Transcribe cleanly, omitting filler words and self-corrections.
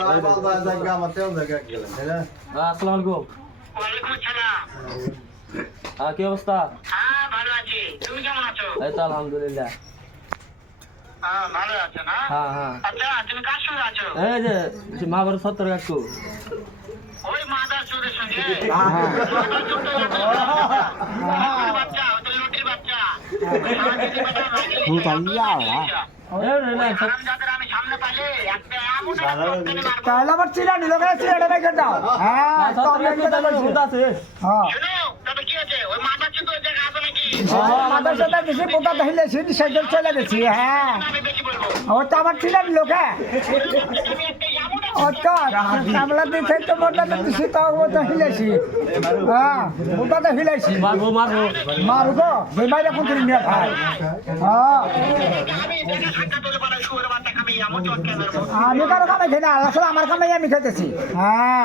আসসালামু আলাইকুম। ওয়ালাইকুম আসসালাম। হ্যাঁ, কি অবস্থা? হ্যাঁ ভালো আছি, তুমি কেমন আছো? এই তো আলহামদুলিল্লাহ। হ্যাঁ ভালো আছো না? হ্যাঁ হ্যাঁ, আচ্ছা তুমি কার সঙ্গে আছো? এই যে মহাভারত 70 কাকু। ওই মাদার চোরের সঙ্গে? হ্যাঁ। মাদার চোর তো লুটির বাচ্চা, ওই তো লুটির বাচ্চা। হারামজাদার আমি সামনে পাইলে একটা এমন একটা চটকানি মারবো। তাহলে আবার চিরা নিল কেন চিরাটা রেখে দাও হ্যাঁ শোনো, তবে কি হয়েছে? ওই মাদার চোর তো ওই জায়গায় আছে নাকি? আমাদের সাথে বেশি কোথা তাহলে সেদিন চলে গেছি হ্যাঁ আমি বেশি বলবো। ও তো আবার চিরা নিল কে আমি একটা এমন ও তো কামলা দিতে তো মোটা দিছি তো ও তো হিলেছি হ্যাঁ ওটা তো হিলেছি মারবো মারবো। মারবো ওই বাইরে কোন দিন নিয়ে খাই হ্যাঁ আমি দেখে সাক্ষাৎ হলে পারে শুয়োর বাচ্চা খাবি এমন চটকানি মারবো। আমি কারো কামাই খাই না আসলে আমার কামাই আমি খাইতেছি হ্যাঁ